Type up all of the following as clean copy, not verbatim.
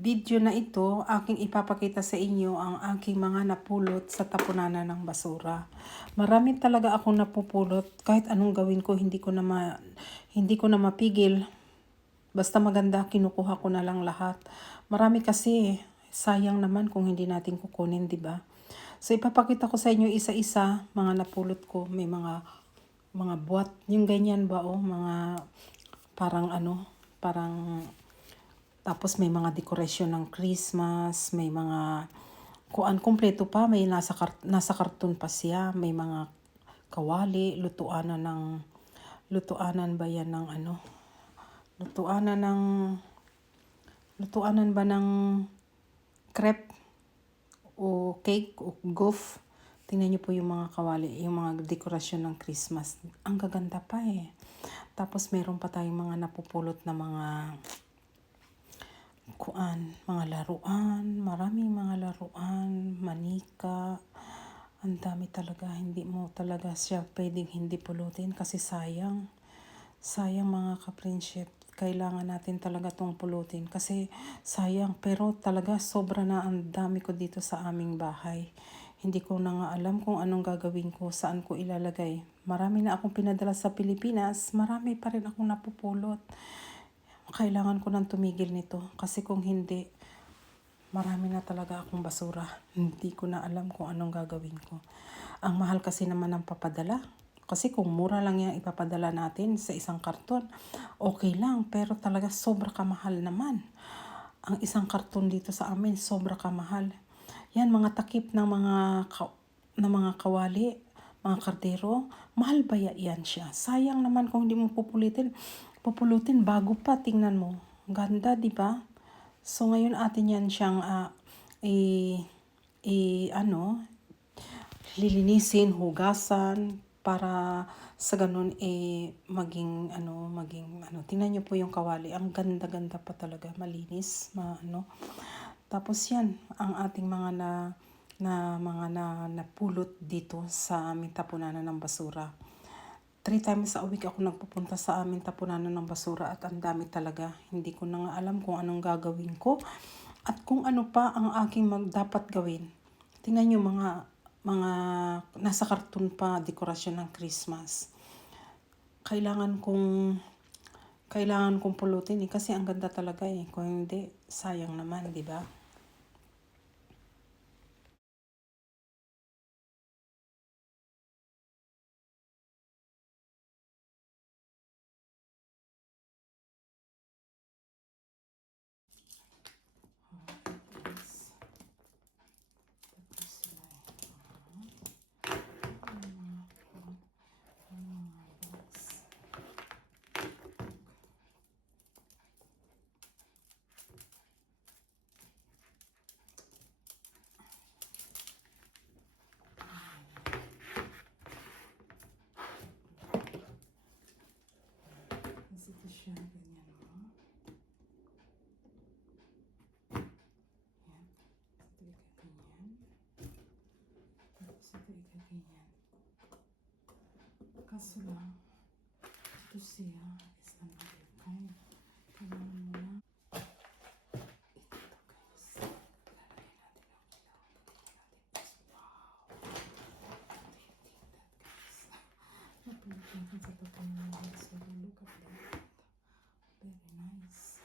video na ito, aking ipapakita sa inyo ang aking mga napulot sa tapunanan ng basura. Marami talaga akong napupulot. Kahit anong gawin ko, hindi ko na mapigil. Basta maganda, kinukuha ko na lang lahat. Marami kasi, sayang naman kung hindi natin kukunin, di ba? So ipapakita ko sa inyo isa-isa mga napulot ko. May mga buwat, yung ganyan ba mga parang parang tapos may mga dekorasyon ng Christmas, may mga kumpleto pa, may nasa karton pa siya, may mga kawali, lutuanan ba yan ng lutuanan ba ng crepe o cake o goof. Tingnan niyo po yung mga kawali, yung mga dekorasyon ng Christmas. Ang gaganda pa eh. Tapos meron pa tayong mga napupulot na mga mga laruan, maraming mga laruan, manika. Ang dami talaga, hindi mo talaga siya pwedeng hindi pulutin kasi sayang. Sayang mga ka-friendship. Kailangan natin talaga tong pulutin kasi sayang, pero talaga sobra na ang dami ko dito sa aming bahay. Hindi ko na nga alam kung anong gagawin ko, saan ko ilalagay. Marami na akong pinadala sa Pilipinas, marami pa rin akong napupulot. Kailangan ko nang tumigil nito kasi kung hindi, marami na talaga akong basura. Hindi ko na alam kung anong gagawin ko. Ang mahal kasi naman ng papadala. Kasi kung mura lang yung ipapadala natin sa isang karton, okay lang. Pero talaga sobra kamahal naman. Ang isang karton dito sa amin, sobra kamahal. Yan, mga takip ng mga kawali, mga kardero, mahal ba yan siya? Sayang naman kung hindi mo pupulutin bago pa, tingnan mo. Ganda, di ba? So ngayon atin yan siyang lilinisin, hugasan para sa ganun maging tingnan niyo po yung kawali. Ang ganda-ganda pa talaga, malinis, Tapos yan ang ating mga napulot dito sa aming tapunanan ng basura. 3 times a week ako nagpupunta sa aming tapunanan ng basura at ang dami talaga. Hindi ko na nga alam kung anong gagawin ko at kung ano pa ang aking dapat gawin. Tingnan nyo mga nasa karton pa, dekorasyon ng Christmas. Kailangan kong pulutin kasi ang ganda talaga eh. Kung hindi, sayang naman, di ba? Ito siya, ganyan mo. Yan. Ito ikaganyan. Tapos ito ikaganyan. Kaso lang, ito siya is another kind. Kailangan mo na. Ito guys. Lalagay natin ang ilaw. Wow! What do you think that guys? Napulot natin sa tapunan ng basura. Look at that. Very nice.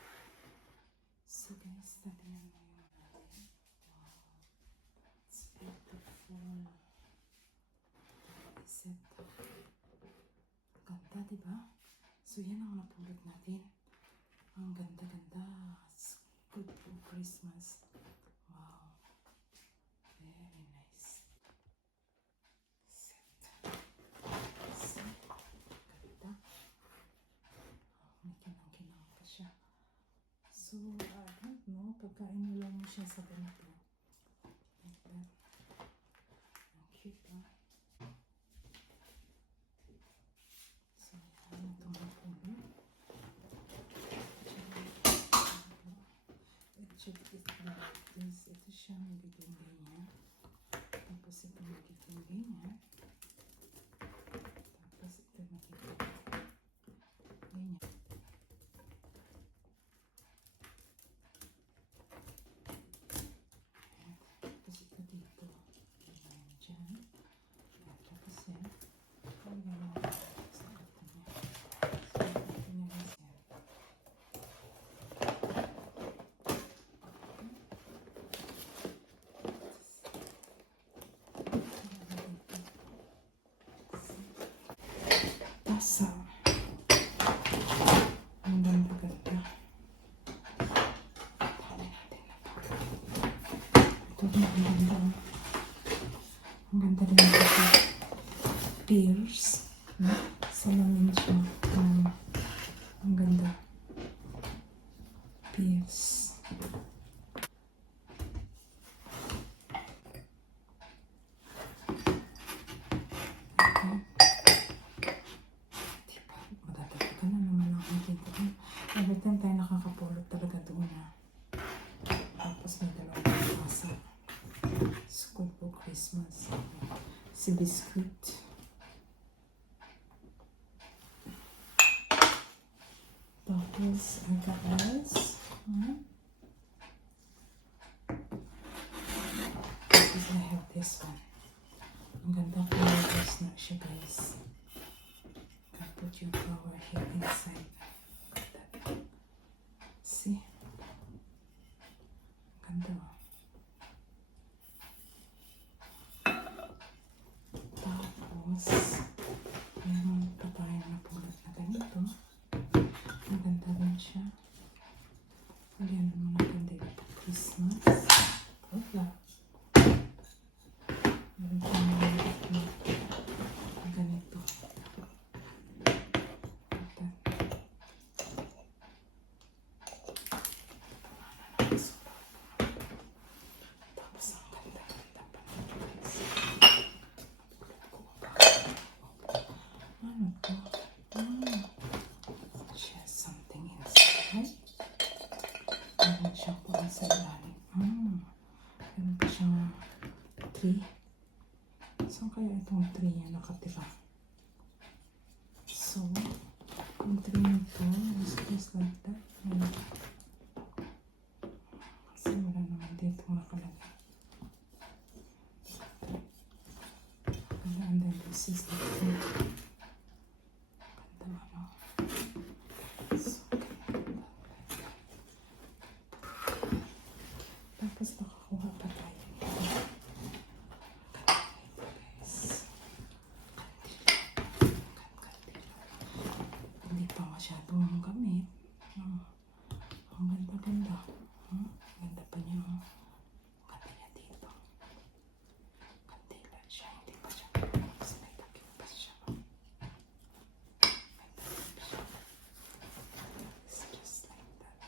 So guys, tatinan mo yung natin. Wow. It's beautiful. Is it? Ganda, diba? So yan ang napulot natin. Ang ganda-ganda. It's good for Christmas. Wow. Very nice. Set. Set. Ganda. May kinang-kinang pa siya. So, I don't know. Pagkain lang mo siya sa ganito. Like that. Ang cute, ah. So, yan. Itong napulot. Ito siya magiging ganyan. Tapos ito magiging ganyan. Tapos ito magiging ganyan. Ito rin ang ganda. Ang ganda rin ito. Pears. Salamin siya. Ang ganda. Pears. Madadagdagan na naman ang ating doon. Every time tayo nakakapulot talaga doon na. Tapos may dalawang kasa. Squid for Christmas. Si Biscuit. Tapos ang kaas. Tapos I have this one. Ang ganda ko na siya, guys. Can put your flower here inside. See? Ganda. Tapos, meron pa tayo na pulot na ganito. Ang ganda rin siya. Lagyan mo natin dito po Christmas. Wala. Meron pa na ganito. Tapos ang ganda-ganda pa nito, guys. Ano to? She has something inside. Meron siyang kuha sa ilalim. Meron pa siyang tree. Saan kaya itong tree niya nakatira? So, yung tree nito is just like that. Kasi wala naman dito nakalagay. And then this is the tree. Ganda ano. So, tapos nakakuha pa tayo nito. Hindi pa masyadong gamit. Ang ganda-ganda. Ganda pa niya. Ganda niya dito. Kandila siya. Hindi pa siya. Kasi may takip pa siya. It's just like that.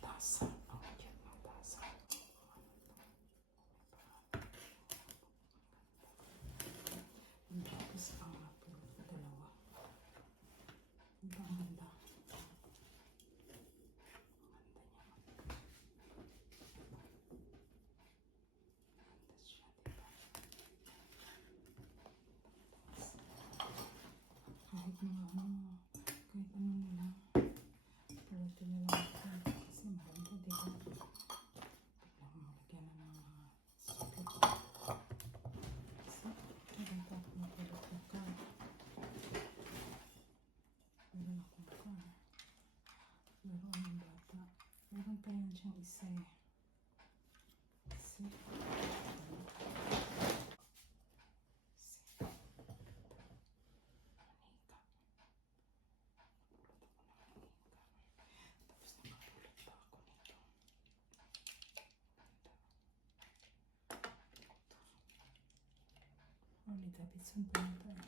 Tasa. Ang cute ng tasa. Tapos ang napulot na dalawa. Ang ganda. Kahit mga kahit ano na lang. Pulutin na lang ito. Kasi maganda, diba? Biglang malagyan na ng mga sukit. Kasi maganda ako napulot na ka. Meron akong ka. Meron ang bata. Meron pa yan siyang isa eh. See? Only Davidson pa ito eh.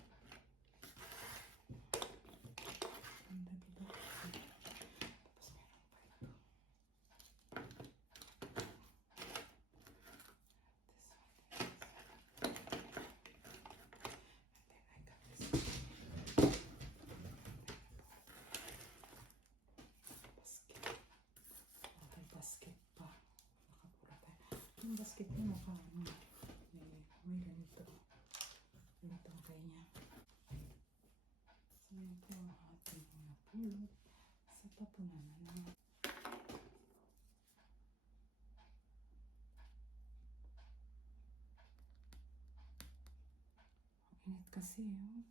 Ang David ako. Basket pa. Nakapula tayo. Yung basket niya mukha may ganito. Ganitong kanya. So yun po ang ating napulot sa tapunan na naman. Init kasi yun.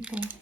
ito.